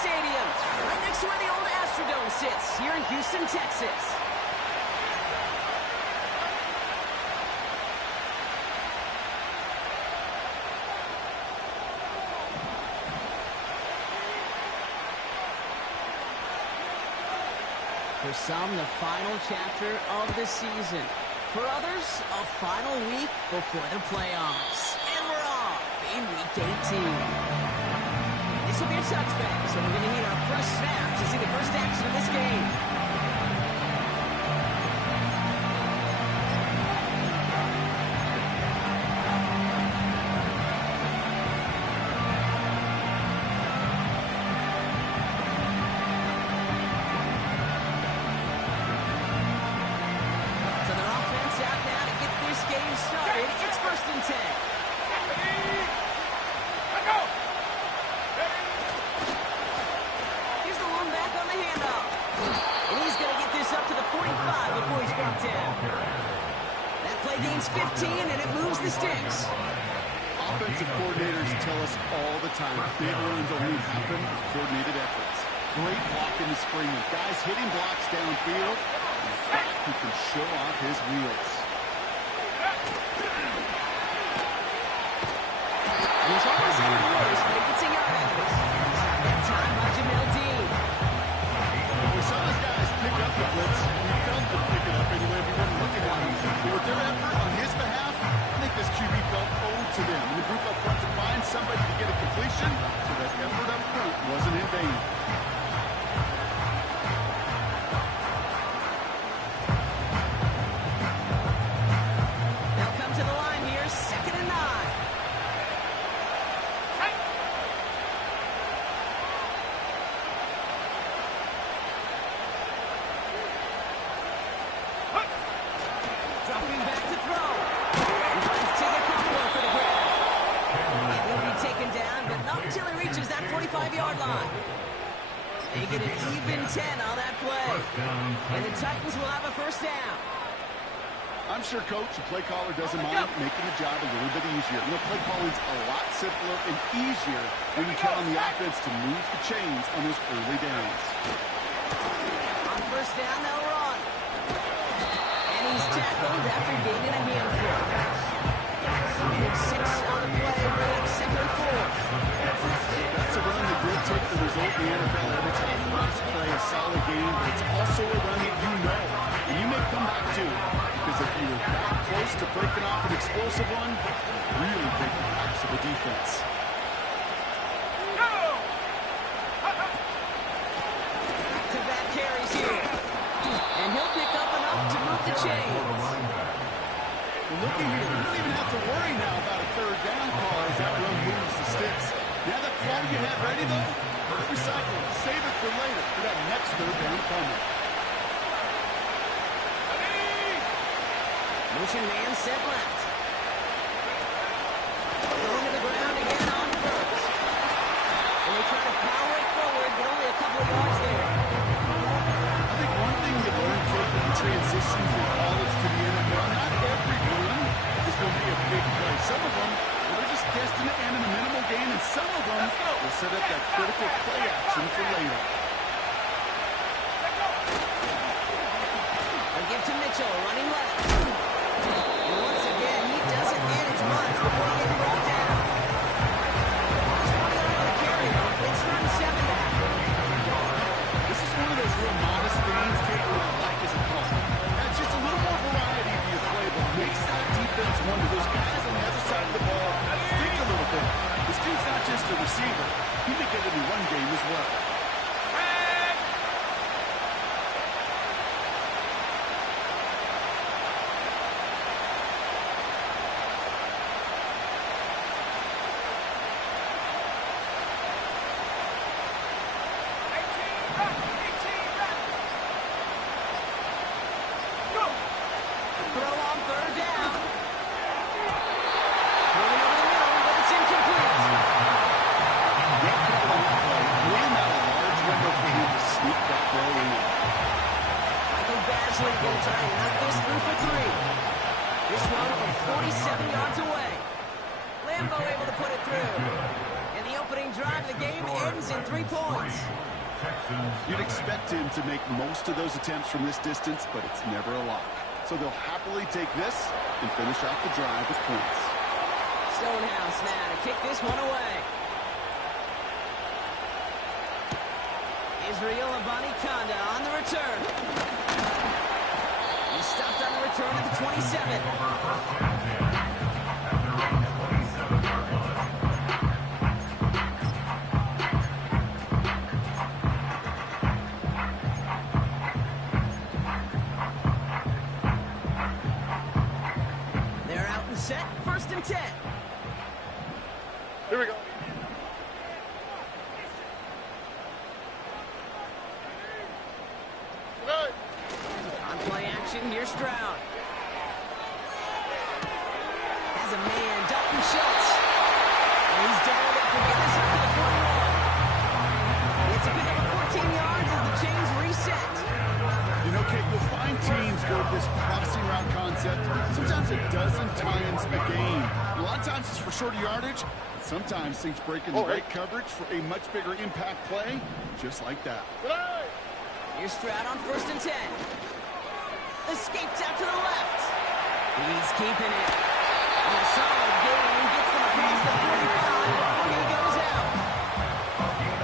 Stadium, right next to where the old Astrodome sits, here in Houston, Texas. For some, the final chapter of the season. For others, a final week before the playoffs. And we're off in Week 18. This will be a touchback, so we're going to need our first snap to see the first action of this game. That play gains 15, and it moves the sticks. Offensive coordinators tell us all the time big runs only happen with coordinated efforts. Great block in the spring with guys hitting blocks downfield, and a back who can show off his wheels. He's always had worse, but he gets a yard out of it. Stop that time by Jamel Dean. We saw those guys pick up the blitz. We felt them pick it up anyway. We weren't looking at him. But with their effort on his behalf, I think this QB felt owed to them. And the group up front to find somebody to get a completion, so that effort up front wasn't in vain. They'll come to the line here, 2nd and 9. Dropping back to throw. He finds Tigger Conwell for the grab. He will be taken down, but not until he reaches that 45-yard line. They get an even 10 on that play. And the Titans will have a first down. I'm sure coach, the play caller, doesn't mind making the job a little bit easier. You know, play calling's a lot simpler and easier when you count on the offense to move the chains on those early downs. On first down, they'll run. And he's tackled after gaining a handful. And it's 6 on the play, bringing up 2nd and 4. That's a run that will take the result in the NFL every time. You must play a solid game, but it's also a run that you know, and you may come back to. Because if you were that close to breaking off an explosive one, really break the backs of the defense. Back-to-back carries here. And he'll pick up enough to move the chains. Well, looky here, we don't even have to worry now about a third down call as that run moves the sticks. Now that call you had ready, though, recycle it, save it for later for that next third down coming. Motion man set left. Going to the ground again on first. And they try to power it forward, but only a couple of yards there. I think one thing you learn from transitions from college to the NFL, not every one is going to be a big play. Some of them, they're just destined to end in a minimal gain, and some of them will set up that critical play action for later. A give to Mitchell, running left. And once again, he doesn't manage much before he gets brought down. Just 1 yard on the carry. It's run 7 back. This is one of those real modest things Taylor I like as a call. That's just a little more variety to your play, but makes that defense one of those guys on the other side of the ball think a little bit. This dude's not just a receiver. He may get in the run game as well. Going to try and knock this through for 3. This one from 47 yards away. Lambeau able to put it through. And the opening drive of the game ends in 3 points. You'd expect him to make most of those attempts from this distance, but it's never a lock. So they'll happily take this and finish off the drive with points. Stonehouse now to kick this one away. Israel Abanikanda on the return. He's stopped on the return at the 27. They're out and set. 1st and 10. Here we go. On play action, here's Stroud. Has a man, Dalton Schultz. And he's down after getting this up to the 41. It's a pick up of 14 yards as the chains reset. You know, Kate, you'll find teams go to this crossing route concept sometimes a dozen times a game. A lot of times it's for shorter yardage. Sometimes things break in the right coverage for a much bigger impact play, just like that. Here's Stroud on 1st and 10. Escapes out to the left. He's keeping it. And a solid gain gets them across the 45. He goes out.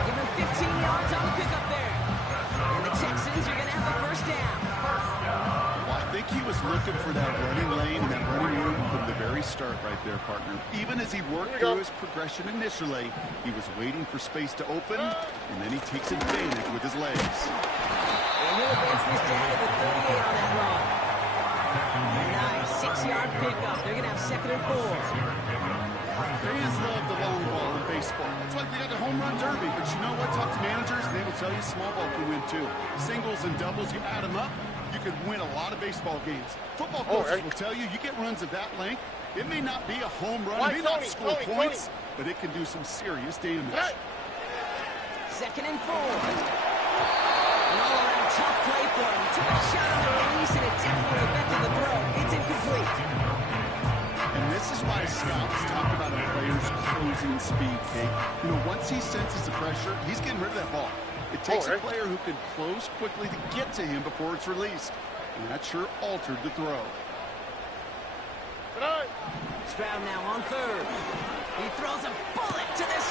Give him 15 yards on the pickup there. And the Texans are going to have the 1st down. Well, I think he was looking for that running lane and that running room from the very start right there, partner. Even as he worked through his progression initially, he was waiting for space to open, and then he takes advantage with his legs. And he'll advance this down to the 38 on that run. Nice 6-yard pickup. They're going to have 2nd and 4. Fans love the long ball in baseball. It's like they got the home run derby, but you know what? Talk to managers, and they will tell you small ball can win too. Singles and doubles, you add them up, you could win a lot of baseball games. Football coaches will tell you, you get runs of that length, it may not be a home run, it may not score points, but it can do some serious damage. 2nd and 4. An all-around tough play for him. He took a shot on the release, and it definitely affected the throw. It's incomplete. And this is why scouts talk about a player's closing speed, Kate. You know, once he senses the pressure, he's getting rid of that ball. It takes a player who can close quickly to get to him before it's released. And that sure altered the throw. Stroud now on 3rd. He throws a bullet to this.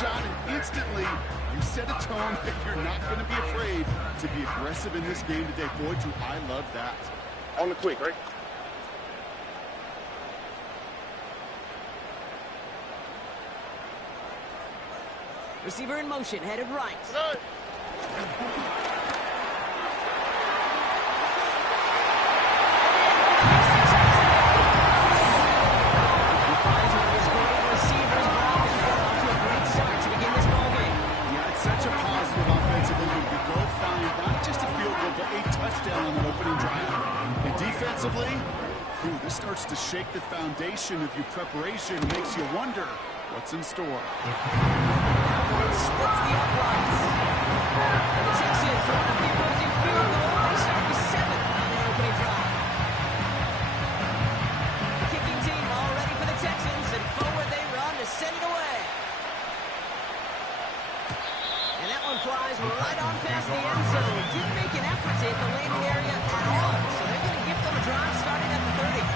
Shot, and instantly you set a tone that you're not going to be afraid to be aggressive in this game today. Boy, do I love that. On the quick, right? Receiver in motion, headed right. This starts to shake the foundation of your preparation and makes you wonder what's in store. Splits the uprights. And the Texans want the opposing field goal. They start with 7 on their opening drive. The kicking team all ready for the Texans, and forward they run to send it away. And that one flies right on past the end zone. Didn't make an effort to hit the landing area at all. So they're going to give them a drive starting at the 30.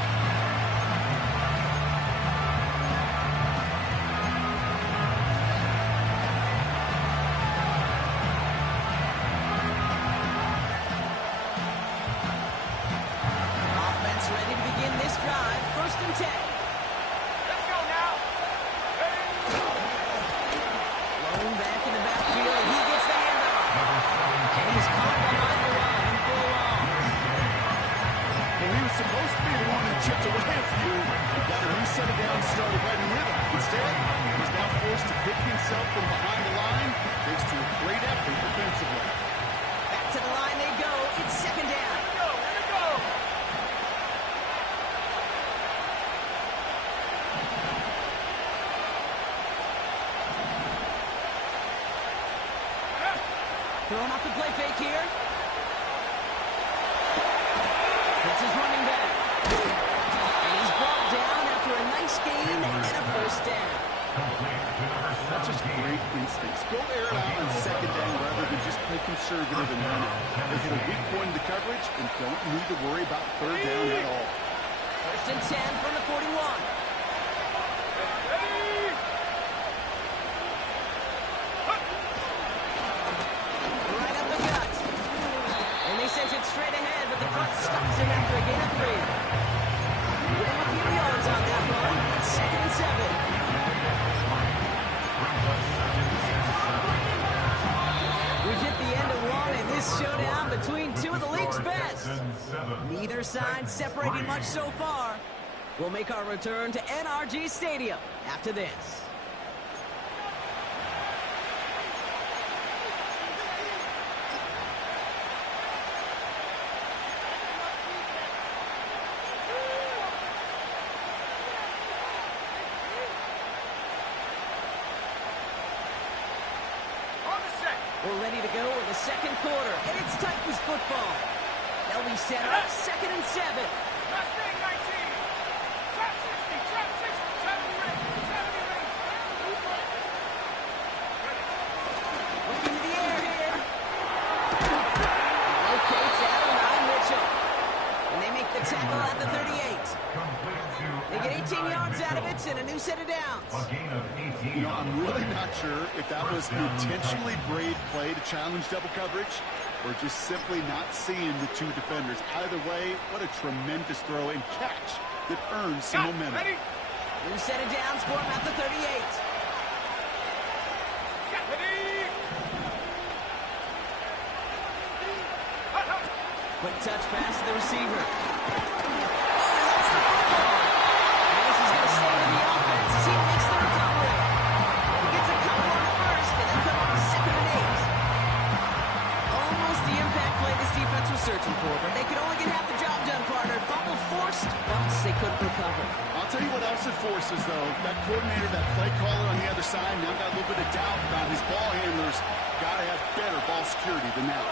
Throwing off the play fake here. That's his running back. And he's brought down after a nice gain and a first down. That's just great instincts. Go air it out on second down rather than just play conservative and run it. They hit a weak point in the coverage and don't need to worry about third down at all. First and 10 from the 41. Right up the gut. And they sent it straight ahead, but the front stops him after a gain of 3. Give him a few yards on that run. It's second and 7. We've hit the end of one in this showdown between two of the league's best. Neither side separating much so far. We'll make our return to NRG Stadium after this. We're ready to go with the second quarter, and it's Titans football. They'll be set up second and 7. Looking to the air here. Locates Adam Mitchell. And they make the tackle at the 38. They get 18 yards out of it and a new set of downs. You know, I'm really not sure if that was an intentionally brave play to challenge double coverage or just simply not seeing the two defenders. Either way, what a tremendous throw and catch that earns some momentum. New set of downs for him at the 38. Quick touch pass to the receiver. Searching for, but they could only get half the job done, partner. Fumble forced, but they couldn't recover. I'll tell you what else it forces, though. That coordinator, that play caller on the other side, now got a little bit of doubt about his ball handlers. Got to have better ball security than that.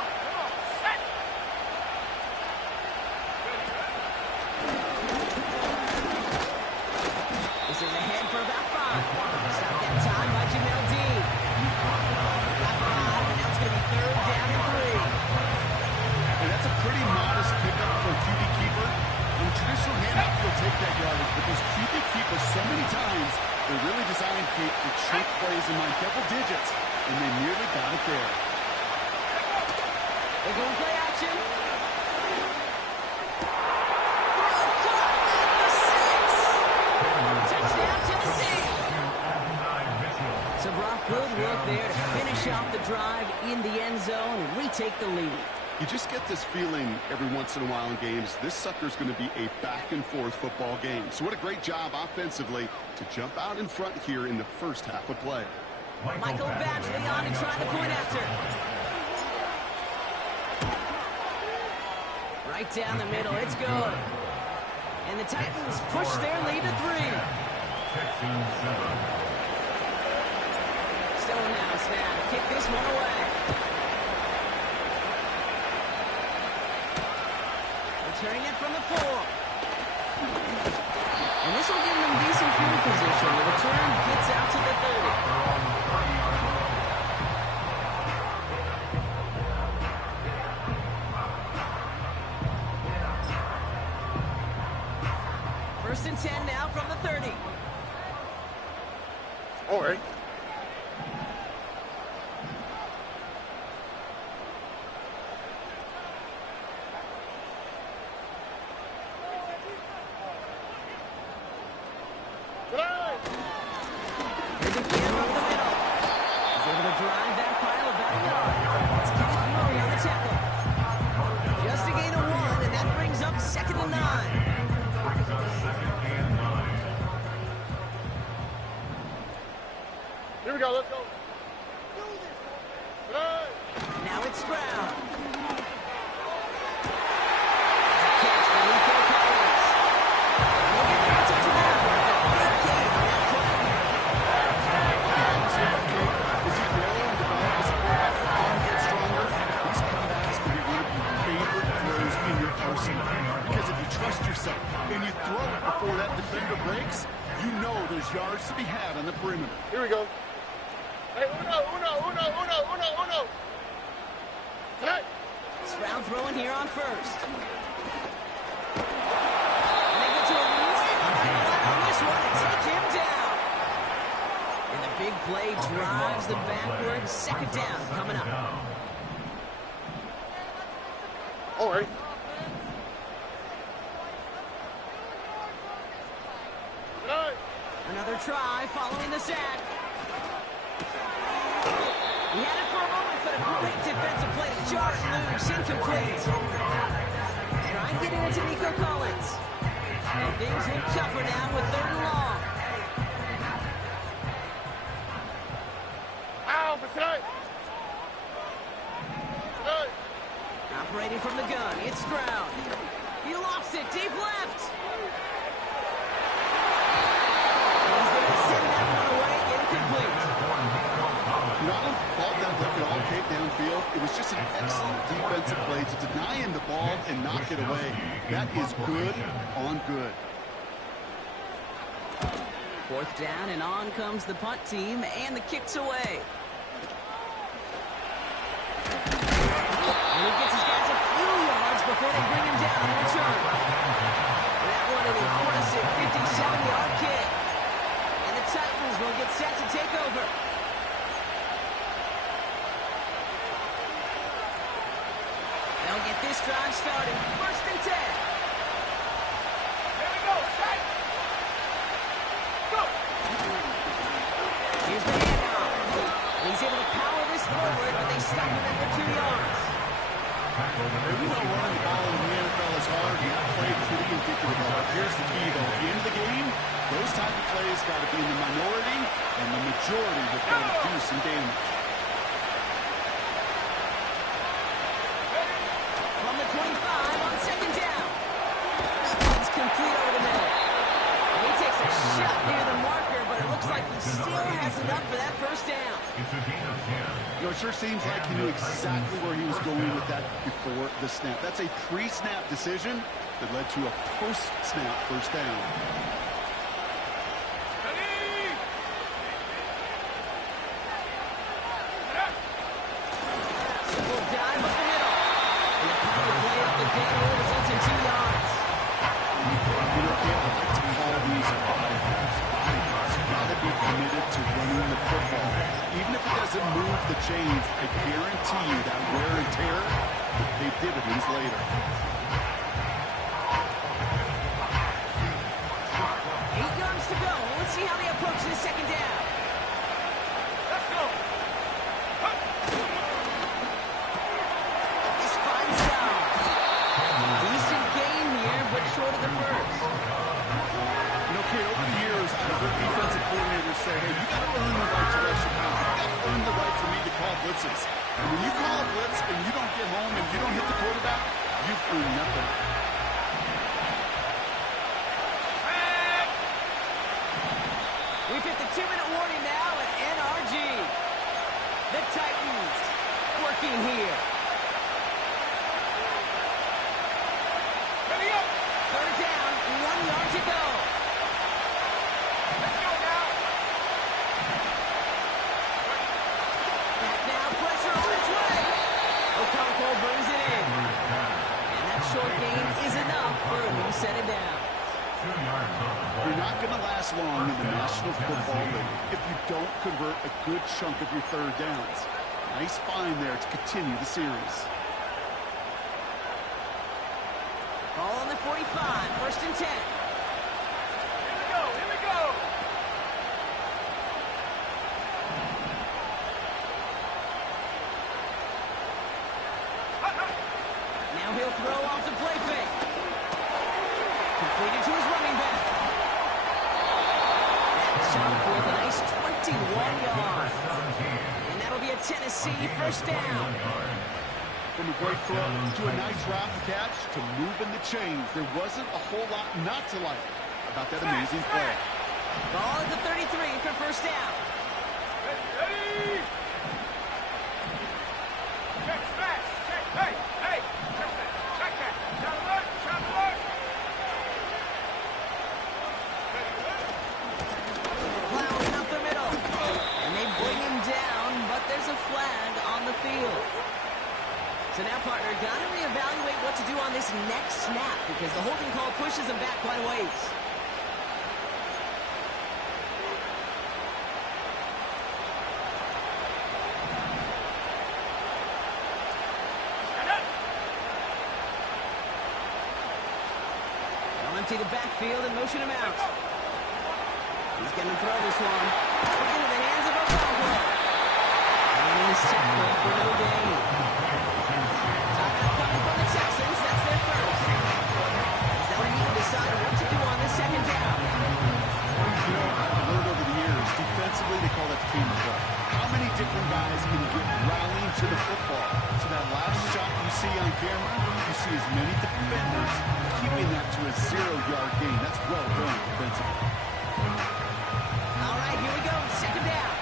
This is ahead for about 5. Stop that time by Jamel Dean. Got 5, and now it's going to be third down and 3. And that's a pretty modest pickup for a QB keeper. In traditional handoff, you'll take that yardage, but those QB keepers, so many times, they're really designed, Kate, to chunk plays in like double digits, and they nearly got it there. They're going play action. Touchdown, Tennessee. So Brock, good work there to finish off the drive in the end zone and retake the lead. You just get this feeling every once in a while in games, this sucker's going to be a back-and-forth football game. So what a great job offensively to jump out in front here in the first half of play. Michael Badgley on and trying to point after. Right down the middle, it's good. And the Titans push their lead to 3. Stonehouse now to kick this one away. Returning it from the 4. And this will give them decent field position. The return gets out to the 30. First and 10 now from the 30. All right. Here we go, let's go. Now it's Stroud. personally. Because if you trust yourself and you throw it before that defender breaks, you know there's yards to be had on the perimeter. Here we go. Hey, uno. Hey. Stroud throwing here on first. And they get to a right on this one and take him down. And the big play drives them backwards. Second down coming up. All right. Another try following the sack. He had it for a moment, but a great defensive play to jar it loose, incomplete. Try and get it into Nico Collins. And things look tougher now with 3rd and long. Ow, Patai. Operating from the gun, it's Stroud. He lofts it deep left. He's there to send that one away, incomplete. Ball down left it all came downfield. It was just an excellent defensive play to deny him the ball and knock it away. That is good on good. 4th down, and on comes the punt team, and the kick's away. And he gets his guys a few yards before they bring him down in return. That one an impressive 57-yard kick. And the Titans will get set to take over. They'll get this drive started. 1st and 10. Here we go. Set. Go. Here's the handoff. He's able to power this forward, but they stop him after 2 yards. We know running the ball in the NFL is hard, and that play pretty indicative of it. Here's the key, though. At the end of the game, those type of plays got to be in the minority, and the majority have got to do some damage. From the 25 on 2nd down. It's complete over the middle. He takes a shot near the marker, but it looks like he still has enough for that 1st down. You know, it sure seems like he knew exactly where he was going with that before the snap. That's a pre-snap decision that led to a post-snap 1st down. Simple dive up the middle. And the power play up the middle results in 2 yards. You know, Cam, I like to call these bypass. You got to be committed to running the football. Even if it doesn't move the chains, I guarantee you that wear and tear will pay dividends later. 8 yards to go. Let's see how they approach this 2nd down. Let's go. This finds down. Decent gain here, but short of the 1st. You know, Kate, over the years, I've heard defensive coordinators say, hey, you got to earn the right to rush your pound. You got to earn the right for me to call blitzes. And when you call a blitz and you don't get home and you don't hit the quarterback, you've earned nothing. We've hit the 2-minute warning now at NRG. The Titans working here. Ready up. 3rd down, 1 yard to go. Let's go now. Back now, pressure on its way. Okonkwo brings it in. And that short gain is enough for a new set of downs. You're not going to last long in the National Football League if you don't convert a good chunk of your 3rd downs. Nice find there to continue the series. Ball on the 45, 1st and 10. Here we go. Here we go. Now he'll throw off the play fake. Completed to his running back. That's up with a nice 21 yards. And that'll be a Tennessee 1st down. From a great throw to a nice route and catch to moving the chains. There wasn't a whole lot not to like about that amazing play. Ball at the 33 for 1st down. Ready. Check, smash. Check. Hey. Check that. Check that. Down the left. So now, partner, got to reevaluate what to do on this next snap because the holding call pushes him back quite a ways. They'll empty the backfield and motion him out. He's going to throw this one into the hands of Okonkwo. And he's tackled for no gain. Timeout coming from the Texans. That's their first. As they'll need to decide what to do on this second down. You know, I've learned over the years, defensively, they call that the team ball. How many different guys can get rallying to the football? So that last shot you see on camera, you see as many defenders keeping that to a 0-yard gain. That's well done defensively. All right, here we go. Second down.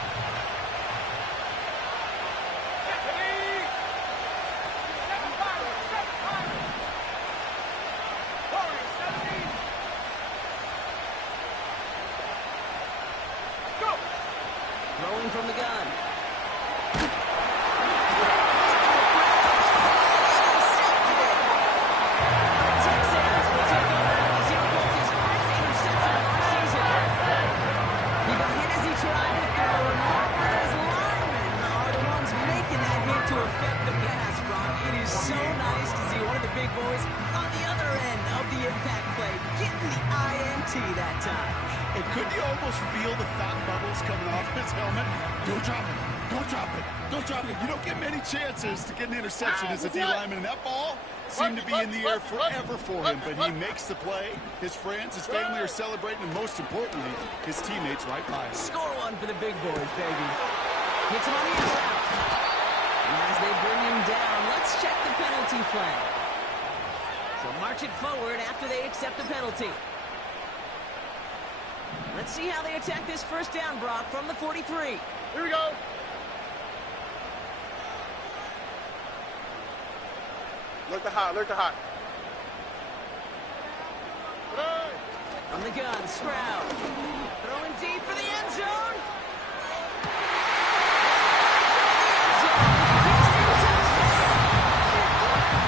Throwing from the gun. Texans will take over as he records his first interception of the season. He got hit as he tried to throw, and one of his linemen are the ones making that hit to affect the pass, Brock. It is so nice to see one of the big boys on the other end of the impact play, getting the INT that time. And couldn't you almost feel the thought bubbles coming off his helmet? Don't drop it. Don't drop it. Don't drop it. You don't get many chances to get an interception as a D lineman. And that ball seemed to be in the air forever for him. But he makes the play. His friends, his family are celebrating. And most importantly, his teammates right by him. Score one for the big boys, baby. Hits him on the out route. And as they bring him down, let's check the penalty flag. So march it forward after they accept the penalty. Let's see how they attack this first down, Brock, from the 43. Here we go. Look to hot, look to hot. From the gun, Stroud. Throwing deep for the end zone.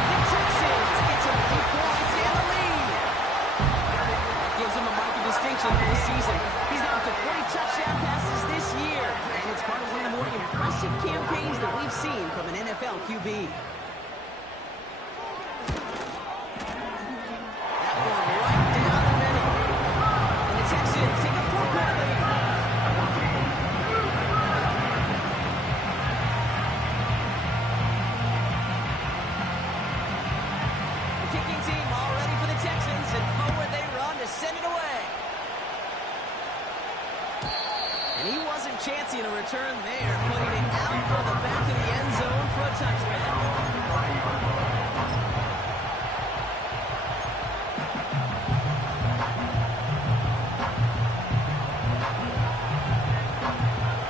The Texans get to 8 points in the lead. That gives him a mark of distinction for the season. He's now up to 40 touchdown passes this year, and it's part of one of the more impressive campaigns that we've seen from an NFL QB. That one right down the middle. And the Texans take a 4-point lead. The kicking team all ready for the Texans, and forward they run to send it away. And he wasn't chancing a return there, putting it out for the back of the end zone for a touchdown.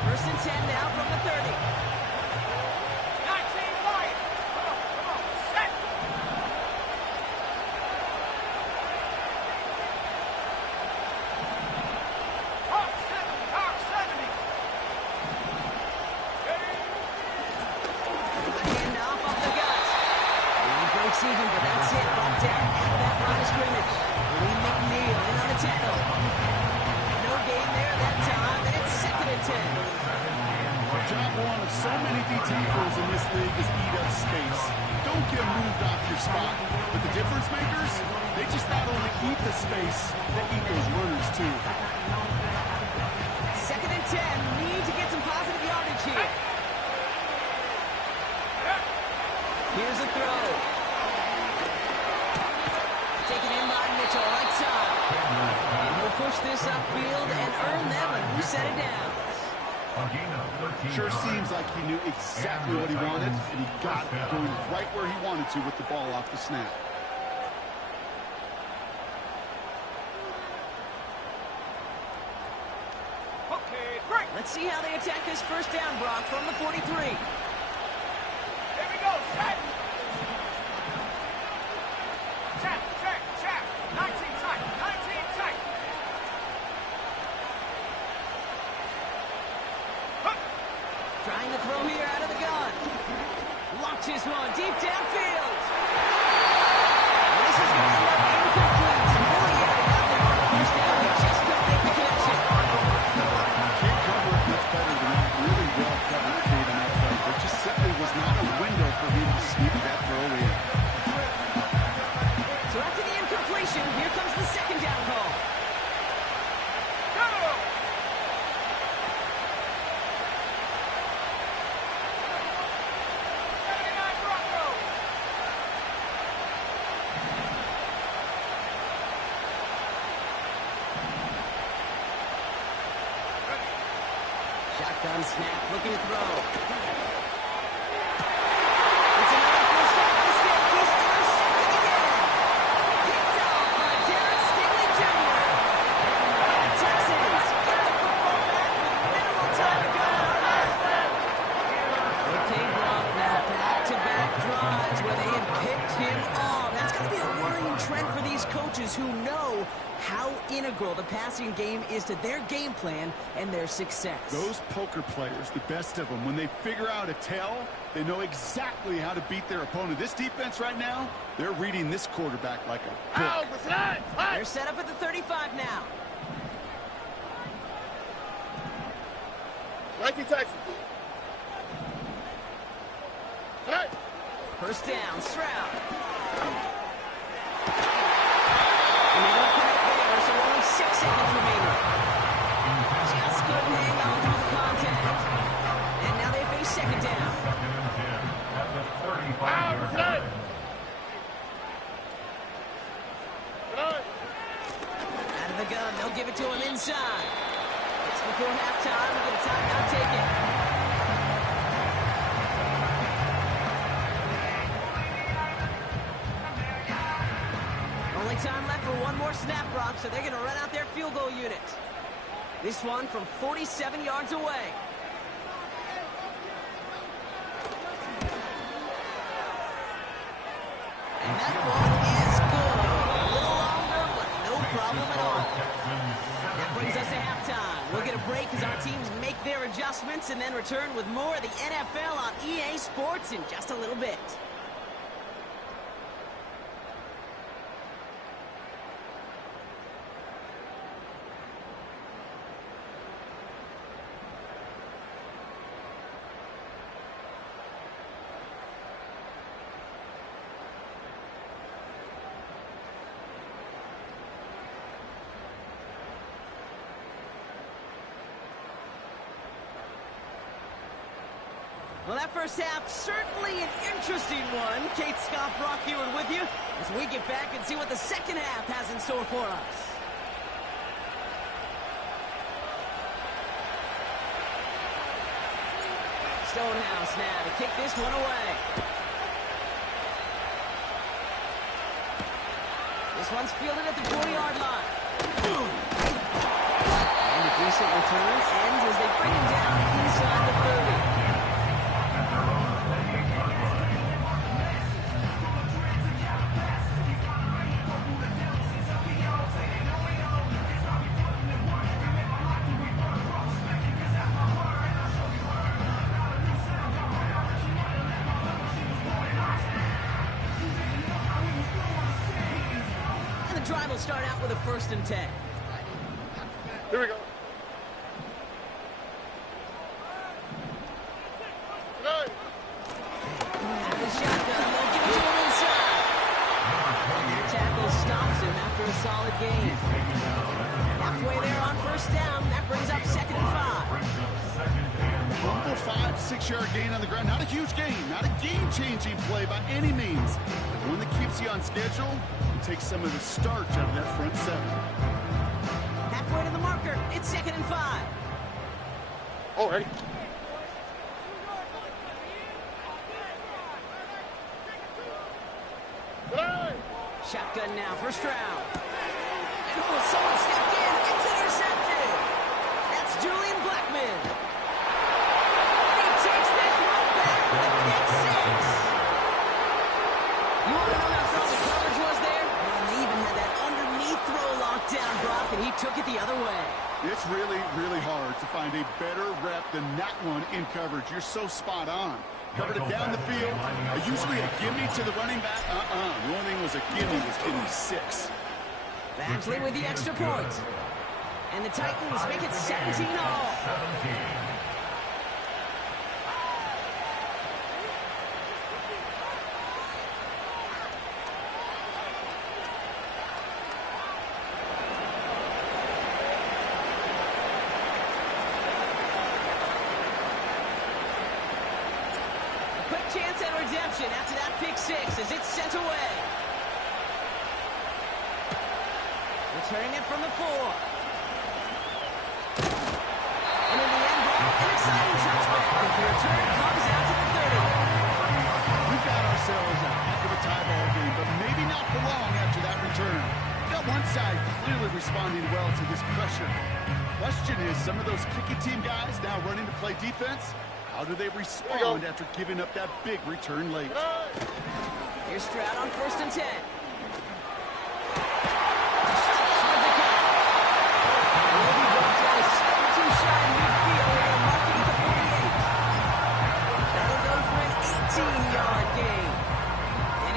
First and 10 now from the 30. 19 wide. Come on, set. Hawk 70. A handoff up the gut. He breaks even, but that's it. Brought down at that line of scrimmage. Lee McNeil in on the tackle. No gain there that time, and it's second and 10. Job one of so many D tackles in this league is eat up space. Don't get moved off your spot. But the difference makers, they just not only eat the space, they eat those runners too. Second and 10. Need to get some positive yardage here. Here's a throw. Taken in by Mitchell, right side. And he'll push this upfield and earn them a new set of downs. Sure seems like he knew exactly what he wanted, and he got it going right where he wanted to with the ball off the snap. Okay, break. Let's see how they attack this first down, Brock, from the 43. Here we go, set. Check. 19 tight. Trying to throw here out of the gun. Launches this one deep downfield. And this is going to end up incomplete. Really had to have them on the first down. They just couldn't make the connection. Can't cover it much better than that. Really well covered Cade on that play. There just simply was not a window for him to sneak that throw in. So after the incompletion, here comes the second down call. Go! 79 Broncos! Shotgun snap, looking to throw. It's another first down mistake. He's intercepted again. Picked off by Darren Stingley Jr. And the Texans get the football back with minimal time to go. Okay, Brock, now back-to-back drives where they had picked him off. That's going to be a worrying trend for these coaches who know how integral the passing game is to their game plan and their success. Those poker players, the best of them, when they figure out a tell, they know exactly how to beat their opponent. This defense right now, they're reading this quarterback like a book. They're set up at the 35 now. First down, Stroud. And they don't connect there, so only 6 seconds remaining. Just couldn't hang on through the contact. And now they face second down. Out of the gun, they'll give it to him inside. Just before halftime, we get a timeout taken. Only time left for one more snap, Brock, so they're going to run out their field goal unit. This one from 47 yards away. And that one is good. A little longer, but no problem at all. That brings us to halftime. We'll get a break as our teams make their adjustments and then return with more of the NFL on EA Sports in just a little bit. Well, that first half, certainly an interesting one. Kate Scott, Brock Ewan with you as we get back and see what the second half has in store for us. Stonehouse now to kick this one away. This one's fielded at the 20-yard line. And a decent return ends as they bring him down inside the 30. Drive will start out with a 1st and 10. Here we go. Out of the shotgun, they'll give it to him inside. And their tackle stops him after a solid gain. Halfway there on 1st down, that brings up 2nd and 5. Humble 5-6-yard gain on the ground. Not a huge gain, not a game-changing play by any means. But one that keeps you on schedule and takes some of the starch out of that front 7. Halfway to the marker, it's 2nd and 5. Oh, ready. Shotgun now, 1st round. And oh, someone stepped in. It's intercepted. That's Julian Blackman. And he takes this one back for the pick 6. You want to know how strong the coverage was there? And they even had that underneath throw locked down, Brock, and he took it the other way. It's really, really hard to find a better rep than that one in coverage. You're so spot on. Covered it down the field. Usually a gimme to the running back. The only thing was a gimme was gimme 6. Badgley with the extra point. And the Titans make it 17 all. Quick chance at redemption after that pick 6 as it's sent away. Returning it from the 4. And in the end, an exciting touchback as the return comes out to the 30. We've got ourselves a heck of a tie ball game, but maybe not for long after that return. We got one side clearly responding well to this pressure. Question is, some of those kicking team guys now running to play defense, how do they respond after giving up that big return late? Here's Stroud on 1st and 10.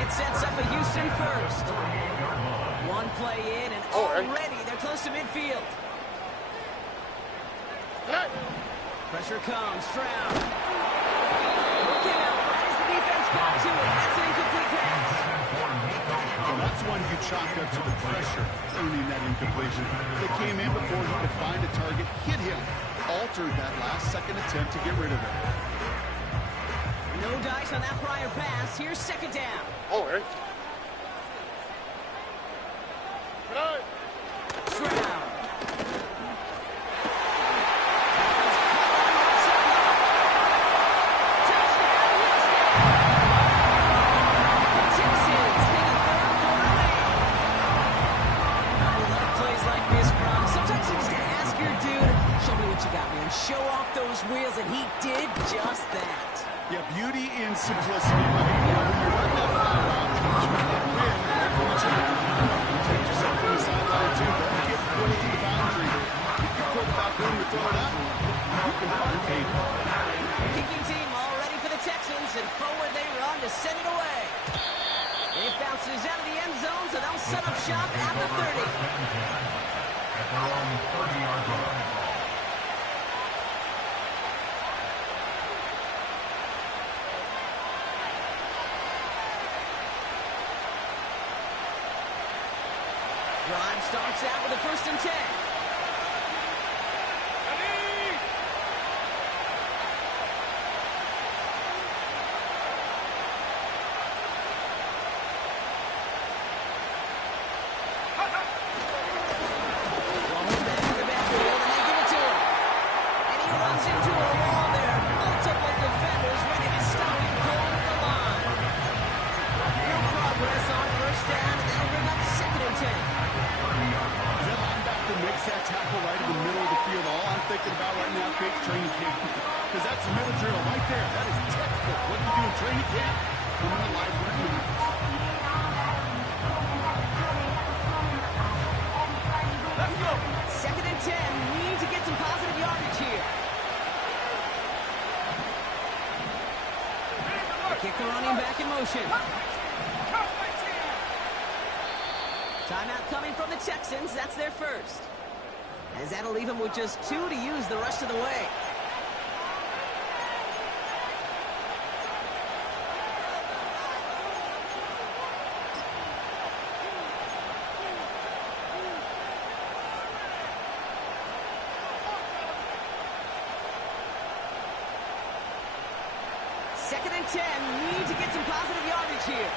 Sets up a Houston first. One play in, and already they're close to midfield. Pressure comes, Stroud. Looking out, as the defense got to it. That's an incomplete pass. Well, that's one you chalk up to the pressure, earning that incompletion. They came in before he could find a target, hit him, altered that last-second attempt to get rid of it. No dice on that prior pass. Here's 2nd down. Stroud. Show off those wheels, and he did just that. Yeah, beauty in simplicity, right? You know, when you're running that flat route, you try to win right from the jump. You take yourself from the sideline, too. Don't get pulled to the boundary. Get your quarterback room to throw it up. You can find people. The kicking team all ready for the Texans, and forward they run to send it away. It bounces out of the end zone, so they'll set up shop at the 30. At their own 30-yard line. Drive starts out with a 1st and 10. Training camp, because that's a middle drill right there. That is textbook. What do you do in training camp? Coming to life when it matters. Let's go. 2nd and 10. Need to get some positive yardage here. Kick the running back in motion. Timeout coming from the Texans. That's their first. As that'll leave them with just 2 to use the rest of the way. Second and 10. Need to get some positive yardage here.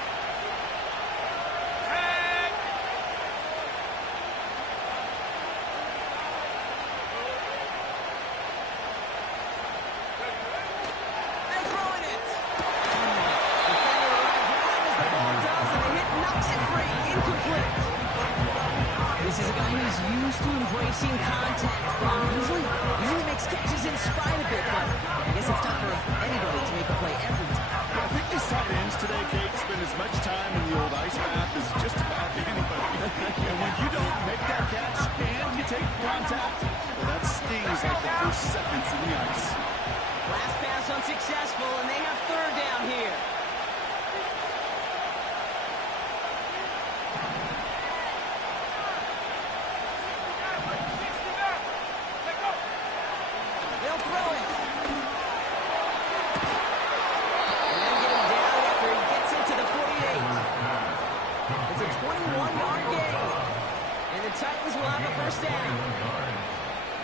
This is a guy who's used to embracing contact. Usually makes catches in spite of it, but I guess it's tough for anybody to make a play every time. I think these tight ends today, Kate, spend as much time in the old ice bath as just about anybody. And when you don't make that catch and you take contact, well, that stings like the first seconds in the ice. Last pass unsuccessful, and they have third down here. They'll throw it. And they'll get him down after he gets into the 48. It's a 21-yard gain. And the Titans will have a first down.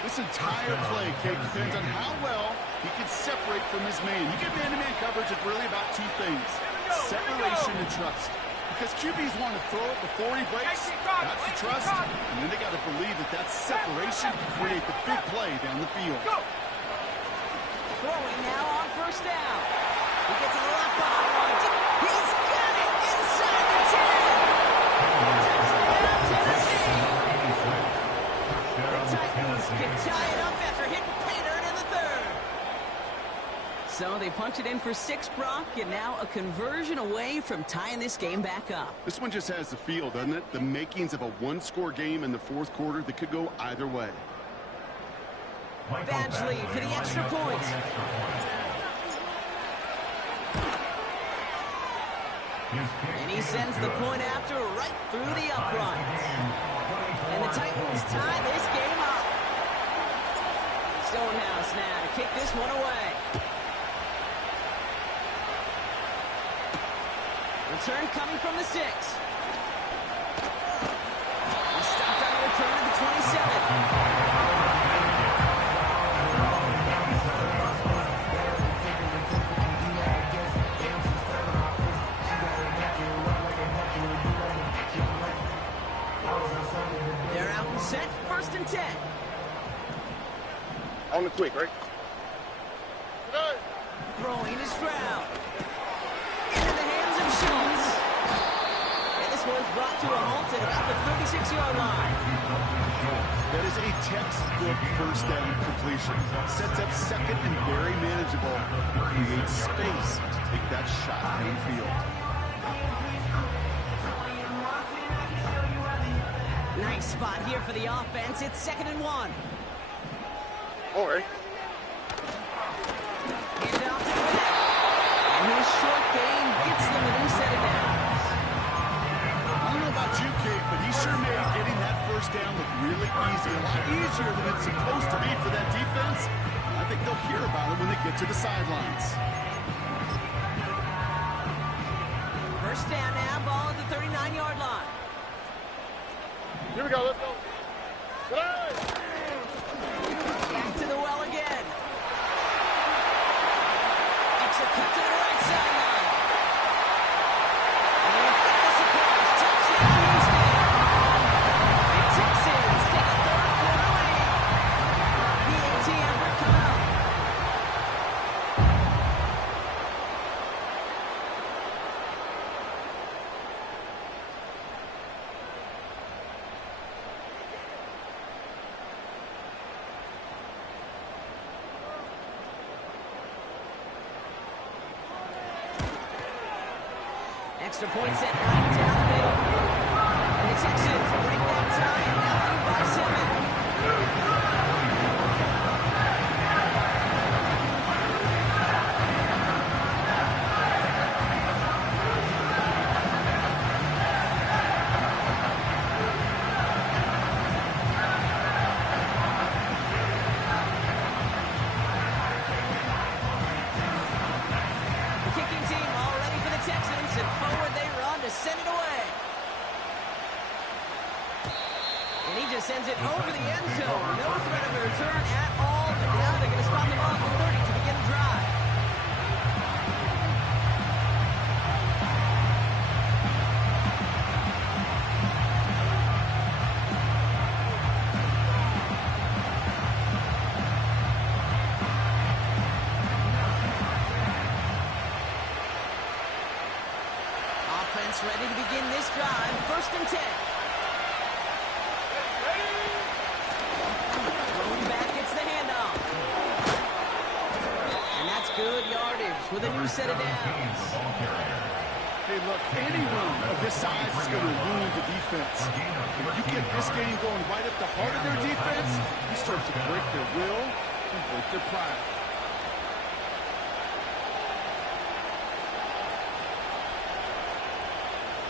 This entire play, Kate, depends on how well he can separate from his man. You get man-to-man coverage, it's really about two things: separation and trust. Because QBs want to throw it before he breaks. That's the trust. And then they got to believe that that separation can create the big play down the field. Throwing now on first down. He gets a lot behind one. He's got it inside the 10. Touchdown, Tennessee. The Titans can tie it up after hitting Pater in the third. So they punch it in for 6, Brock, and now a conversion away from tying this game back up. This one just has the feel, doesn't it? The makings of a one-score game in the fourth quarter that could go either way. Badgley for the extra point. And he sends the point after right through the uprights. And the Titans tie this game up. Stonehouse now to kick this one away. Return coming from the 6. He stopped on the return to the 27. They're out and set, 1st and 10. On the quick, right? Throwing is Stroud. Into the hands of Schultz. And this one's brought to a halt at about the 36-yard line. That is a textbook first down completion. Sets up second and very manageable. Creates space to take that shot downfield. Nice spot here for the offense. It's 2nd and 1. All right. Hand off to the back. And his short gain gets them a new set of downs. I don't know about you, Kate, but he sure made getting that first down look really easy. A lot easier than it's supposed to be for that defense. I think they'll hear about it when they get to the sidelines. First down now, ball at the 39-yard line. Here we go, let's go. Back to the well again. It's a cut to the right sideline. And they'll get the surprise touchdown Houston. The Texans take a third-quarter lead. PAT effort come out. Extra point set right down the middle. And the Texans break that tie and now lead by 7. The kicking team all ready for the Texans, and forward they run to send it away. And he just sends it over the end zone. No threat of a return at all, but now they're going to spot the ball at the 30 to begin the drive. Offense ready to begin this drive. 1st and 10. Thrown back, it's the handoff. And that's good yardage with a new set of downs. Hey, look, any run of this size is going to ruin the defense. If you get this game going right at the heart of their defense, you start to break their will and break their pride.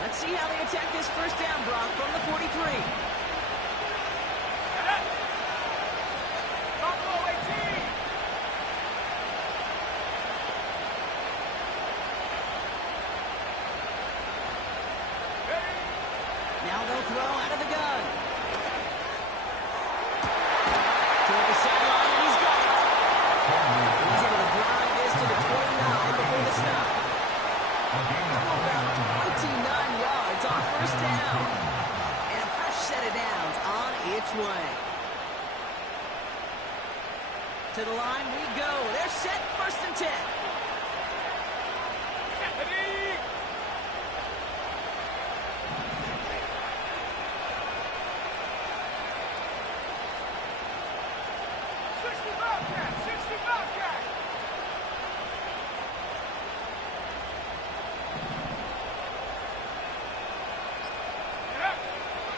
Let's see how they attack this first down, Brock, from the 43. Buffalo 18. Now they'll throw out of the gun. Toward the sideline, and he's got it. He's able to drive this to the 29 before the stop. About 29 yards on first down. And a fresh set of downs on its way. To the line we go. They're set, 1st and 10. Ready.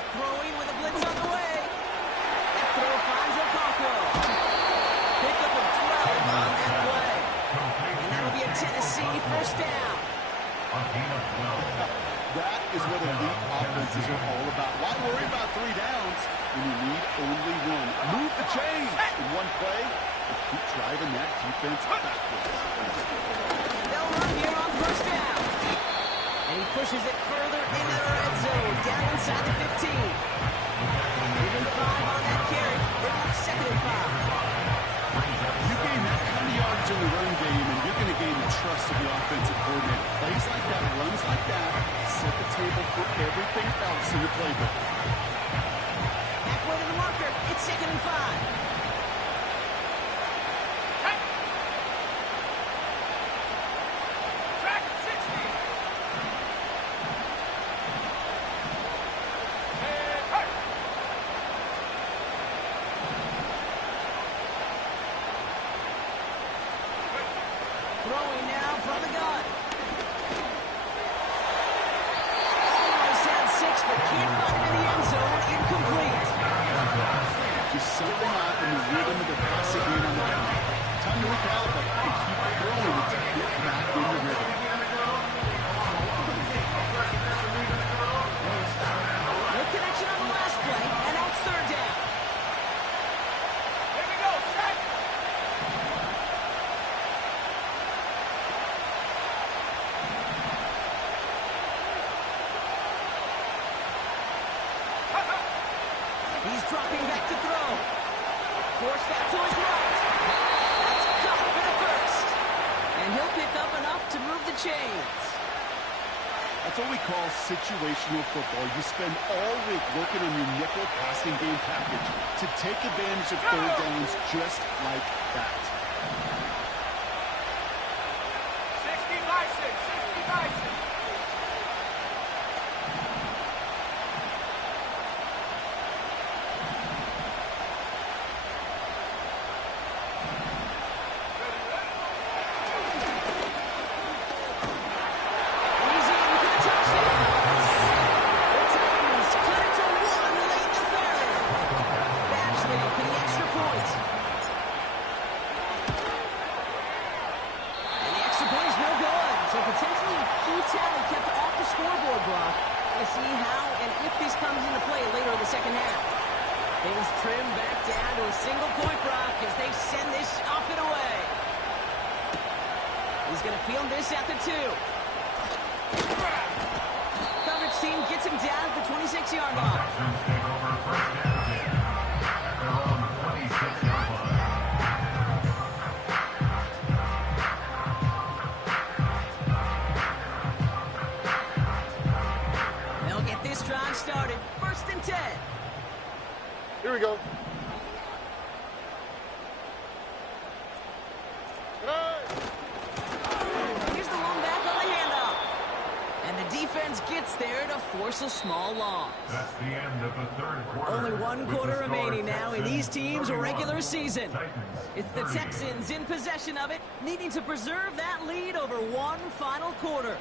Throwing with a blitz on the way. That throw finds Okonkwo. Pickup of 12 on that play. And that'll be a Tennessee first down. That is what elite offenses are all about. Why worry about 3 downs when you need only one? Move the chains in one play and keep driving that defense backwards. They'll run here on first down. And he pushes it further into the red zone, down inside the 15. Give him 5 on that carry. Bring up 2nd and 5. You gain that kind of yardage in the run game, and you're going to gain the trust of the offensive coordinator. Plays like that, runs like that, set the table for everything else in the playbook. Halfway to the marker. It's 2nd and 5. Track at 60. And hurt. Throwing now from the gun. Almost had 6, but can't find him in the end zone. Incomplete. Just something off in the rhythm of the passing game on the ground. Time to recalibrate and keep throwing it to get back in the rhythm. No connection on the last play, and now it's 3rd down. Here we go. Track. He's dropping back to throw. Forced out to his right. That's caught for the first. And he'll pick up enough to move the chains. That's what we call situational football. You spend all week working on your nickel passing game package to take advantage of 3rd downs just like that. 60 by 6. 60 by 6. Easy into the touchdown. The Titans cut it to 1 late in the 3rd. Bashley for the extra point. And the extra point is no good. So potentially a key tally kept off the scoreboard, Brock. To see how and if this comes into play later in the 2nd half. Things trim back down to a single point, Brock, as they send this off and away. He's going to field this at the 2. Coverage team gets him down at the 26-yard line. Take over 1st and 10 at their own 26-yard line. They'll get this drive started. 1st and 10. Here we go. Here's the one back on the handoff. And the defense gets there to force a small loss. That's the end of the 3rd quarter. Only 1 With quarter the score, remaining now in these Texans teams' 31, regular season. Titans It's the 38. Texans in possession of it, needing to preserve that lead over 1 final quarter.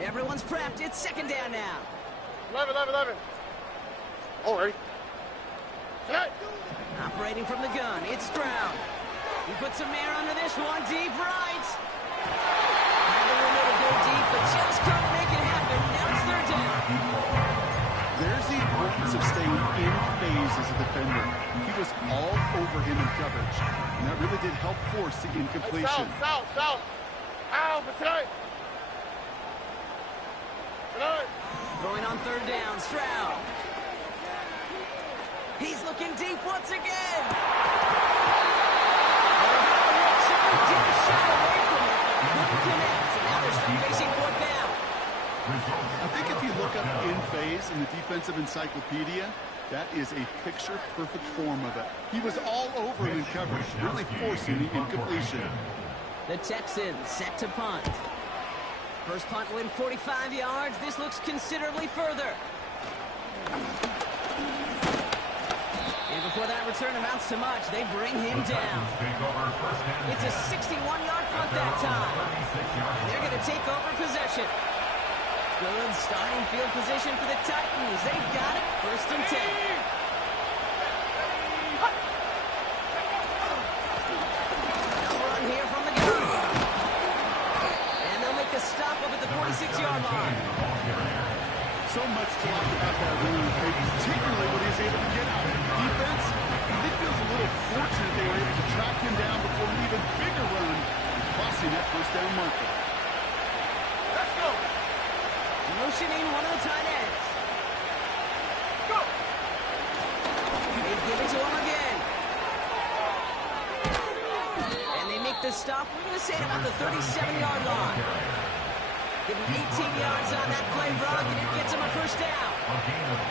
Everyone's prepped. It's second down now. 11. All ready. Tonight. Operating from the gun, it's Stroud. He puts some air under this one, deep right. Had the window to go deep, but just couldn't make it happen. Now it's third down. There's the importance of staying in phase as a defender. He was all over him in coverage, and that really did help force the incompletion. South. Ow, for tonight. Throwing on third down, Stroud. He's looking deep once again. Did a shot away from it, but couldn't connect. And now they're still facing fourth down. I think if you look up in phase in the defensive encyclopedia, that is a picture-perfect form of it. He was all over him in coverage, really forcing the incompletion. The Texans set to punt. First punt win 45 yards. This looks considerably further. And before that return amounts to much, they bring him down. It's a 61-yard punt that time. And they're going to take over possession. Good starting field position for the Titans. They've got it. First and 10. Now run here from the gun. And they'll make a stop up at the 46-yard line. So much talk about that run, particularly when he was able to get out of the defense. I think it feels a little fortunate they were able to track him down before an even bigger run, crossing that first down marker. Let's go. Motioning one of the tight ends. Go. They give it to him again. And they make the stop. We're going to say about the 37-yard line. Give him 18 yards on that play, Brock, and it gets him a first down.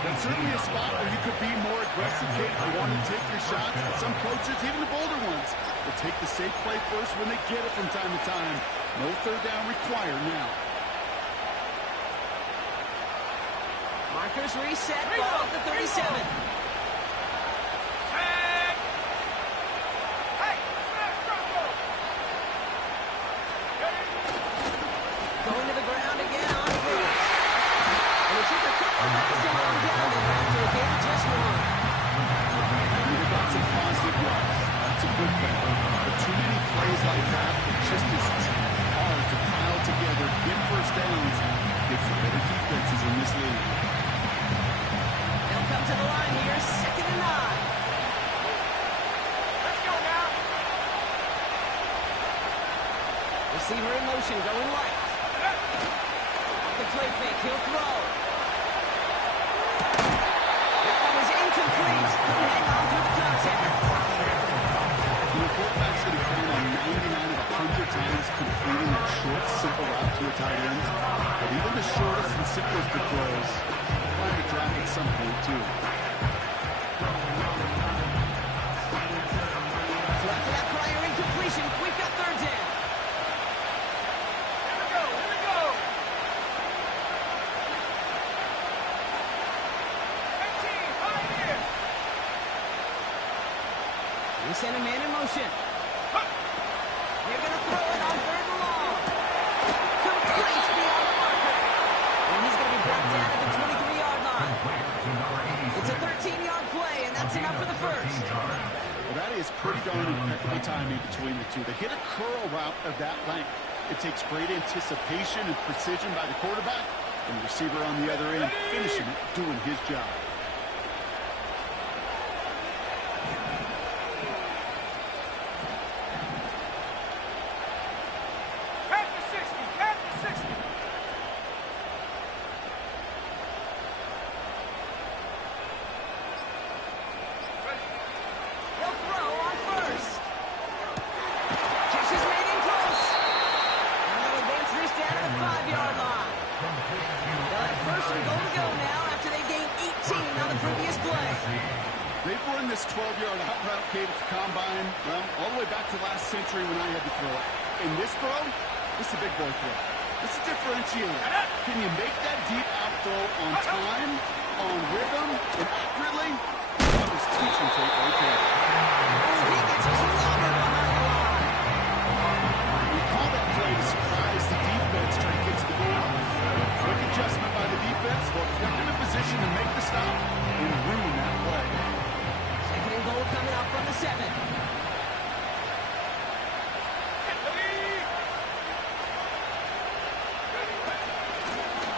That's certainly a spot where you could be more aggressive, Kate, if you want to take your shots. And some coaches, even the bolder ones, will take the safe play first when they get it from time to time. No third down required now. Markers reset, ball at the 37. Going to the ground again on first. And it took a couple of minutes to run down there after a game just won. You've got some positive yards. That's a good thing. But too many plays like that, it just is hard to pile together, get first downs, get some better defenses in this league. They'll come to the line here, second and 9. Let's go now. Receiver in motion, going right. The play fake, he'll throw. That one is incomplete. Couldn't hang on through the contact. The quarterback's going to count on 99 of 100 times completing that short, simple route to a tight end. But even the shortest and simplest of throws, find a drop at some point, too. So after that prior incompletion, we've got third down. Here we go. 18, right here. We send a man in motion. They're going to throw it on third and long. Complete beyond the marker. And he's going to be brought down at the 23-yard line. It's a 13-yard play, and that's enough for the first. Well, that is pretty darn impeccable timing between the two. They hit a curl route of that length. It takes great anticipation and precision by the quarterback, and the receiver on the other end finishing it, doing his job. At the 60. They'll throw on first. Catch is made in close. And they'll advance this down to the 5-yard line. They'll have first and goal to go now after they gained 18 on the previous play. They've run this 12-yard out route, Kate, at the combine, well, all the way back to last century when I had to throw it. In this throw, this is a big boy throw. This is a differentiator. Can you make that deep out throw on time, on rhythm, and accurately? That was teaching tape right there. Oh, he gets clobbered behind the line. We call that play to surprise the defense trying to get to the goal. position to make the stop and ruin that play. Second and goal coming up from the 7.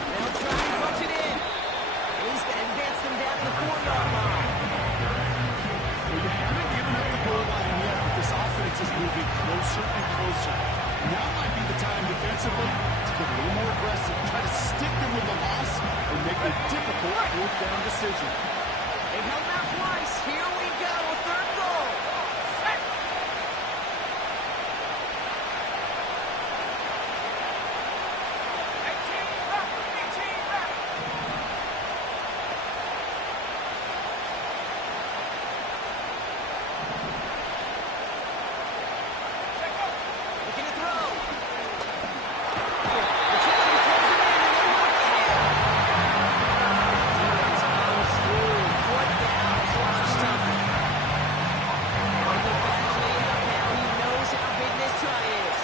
They'll try and punch it in. And he's going to advance them down to the 4-yard line. Well, you haven't given up the goal line yet, but this offense is moving closer and closer. Now might be the time defensively to get a little more aggressive, try to stick them with the loss, and make a difficult fourth down decision. They've held out twice. Here we go. Third goal. Looking to throw. The Texans close it in, and they lock it in. Defense comes through. Fourth down, clutch time. Michael Badgley up now. He knows how big this try is.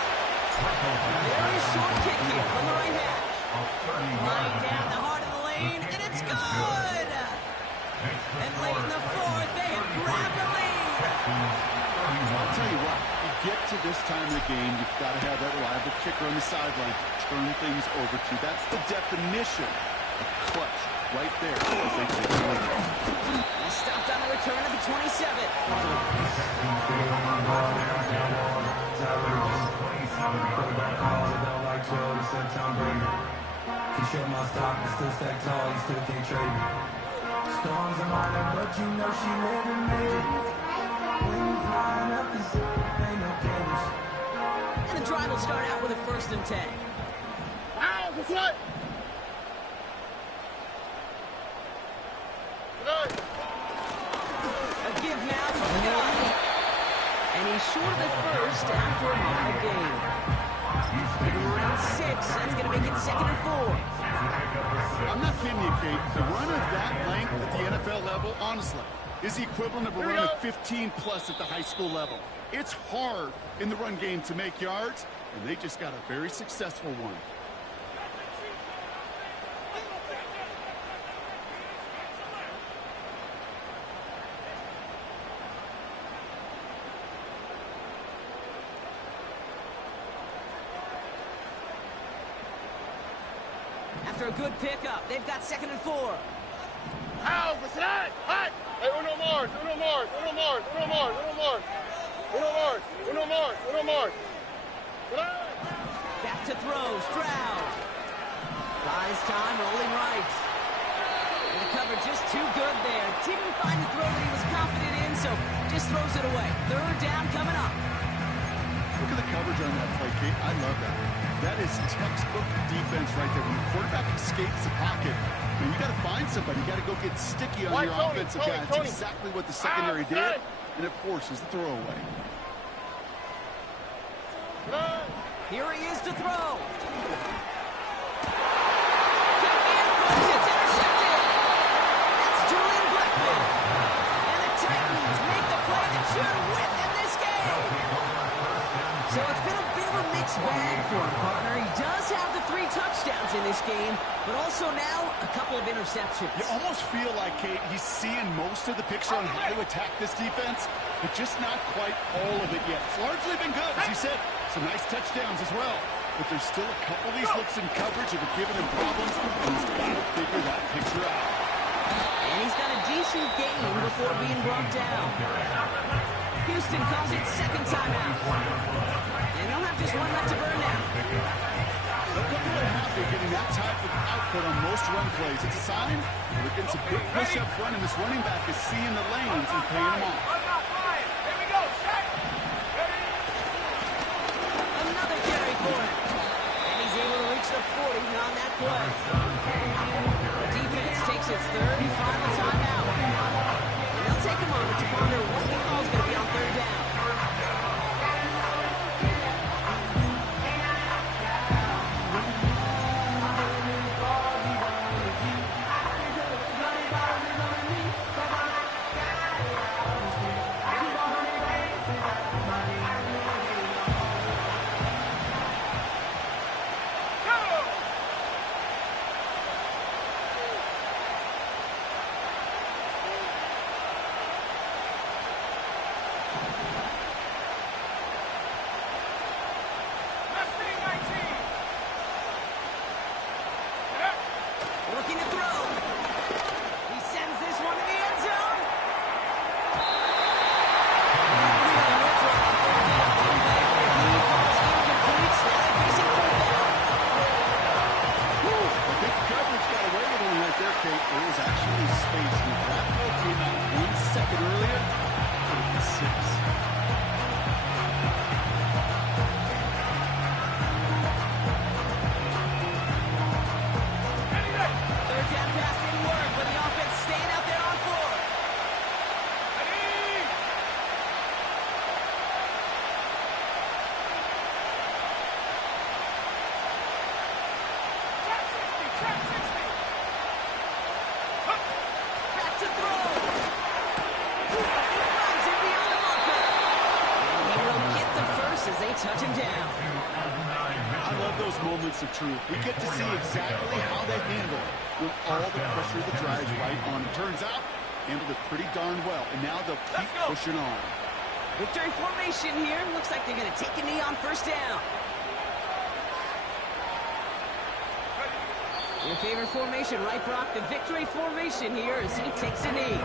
Very short kick here from the right hash. Flying down the heart of the lane, and it's good! And late in the fourth, they have grabbed the lead. I'll tell you what, you get to this time of the game, you've got to have that reliable kicker on the sideline to turn things over to. That's the definition of clutch right there as they take the lead. He stopped on the return of the 27. Show my stock, but still stack tall, you still can't trade me. Storms are minor, but you know she living major. When you flying up, this ain't no cameras. And the drive will start out with a 1st and 10. Ow, that's right. A give now from the line. And he's short of the first after a mile gain. Give him around 6. That's going to make it 2nd and 4. I'm not kidding you, Kate. The run of that length at the NFL level, honestly, is the equivalent of a run of 15-plus at the high school level. It's hard in the run game to make yards, and they just got a very successful one. After a good pickup, they've got 2nd and 4. Ow, that's right. Hot. Hey, uno more, uno more, uno more, uno more, uno more. Uno more, uno more, uno more. Back to throw, Stroud. Buys time, rolling right. And the cover just too good there. Didn't find the throw that he was confident in, so just throws it away. 3rd down coming up. Look at the coverage on that play, Kate. I love that. That is textbook defense right there. When the quarterback escapes the pocket, and you got to find somebody. You got to go get sticky on your offensive guy. That's exactly what the secondary did, and it forces the throwaway. Here he is to throw. It's intercepted. That's Julian Blackman. And the Titans make the play that should win them this game. So it's been a bit of a mixed bag for him, partner. He does have the 3 touchdowns in this game, but also now a couple of interceptions. You almost feel like, Kate, he's seeing most of the picture on how to attack this defense, but just not quite all of it yet. It's largely been good, as you said. Some nice touchdowns as well. But there's still a couple of these looks in coverage that are giving him problems, and he's got to figure that picture out. And he's got a decent gain before being brought down. Houston calls it 2nd timeout. And they'll have just 1 left to burn now. They'll come away happy getting that type of output on most run plays. It's a sign that they're getting some big push up front, and this running back is seeing the lanes and paying them off. Here we go, set. Another carry for him. And he's able to reach the 40 on that play. The defense takes its 3rd and final timeout. And they'll take a moment to ponder what the call is going to be on 3rd down. space. And if that goal came out 1 second earlier, it could have been 6. Third down pass didn't work, but the offense staying out there on 4. Back to throw. He runs it beyond the marker. And he will get the first as they touch him down. I love those moments of truth. We get to see exactly how they handle it when all the pressure of the drive is right on them. Turns out, handled it pretty darn well. And now they'll keep pushing on. Victory formation here. Looks like they're going to take a knee on first down. Your favorite formation, right, Brock? The victory formation here as he takes a knee.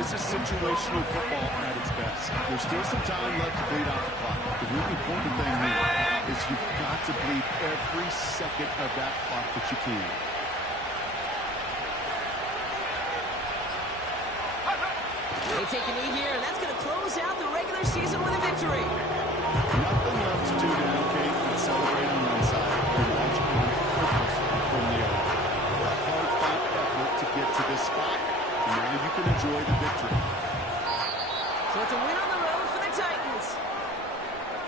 This is situational football at its best. There's still some time left to bleed out the clock. The really important thing here is you've got to bleed every second of that clock that you can. They take a knee here, and that's going to close out the regular season with a victory. Nothing left to do now, Kate, but celebrate on one side and watch on focus from the other. A hard-fought effort to get to this spot, and now you can enjoy the victory. So it's a win on the road for the Titans.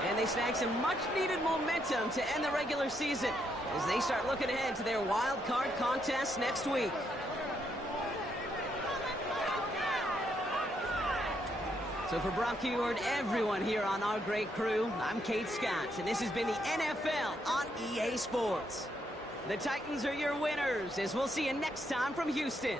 And they snag some much-needed momentum to end the regular season as they start looking ahead to their wild card contest next week. So for Brock Huard and everyone here on our great crew, I'm Kate Scott, and this has been the NFL on EA Sports. The Titans are your winners, as we'll see you next time from Houston.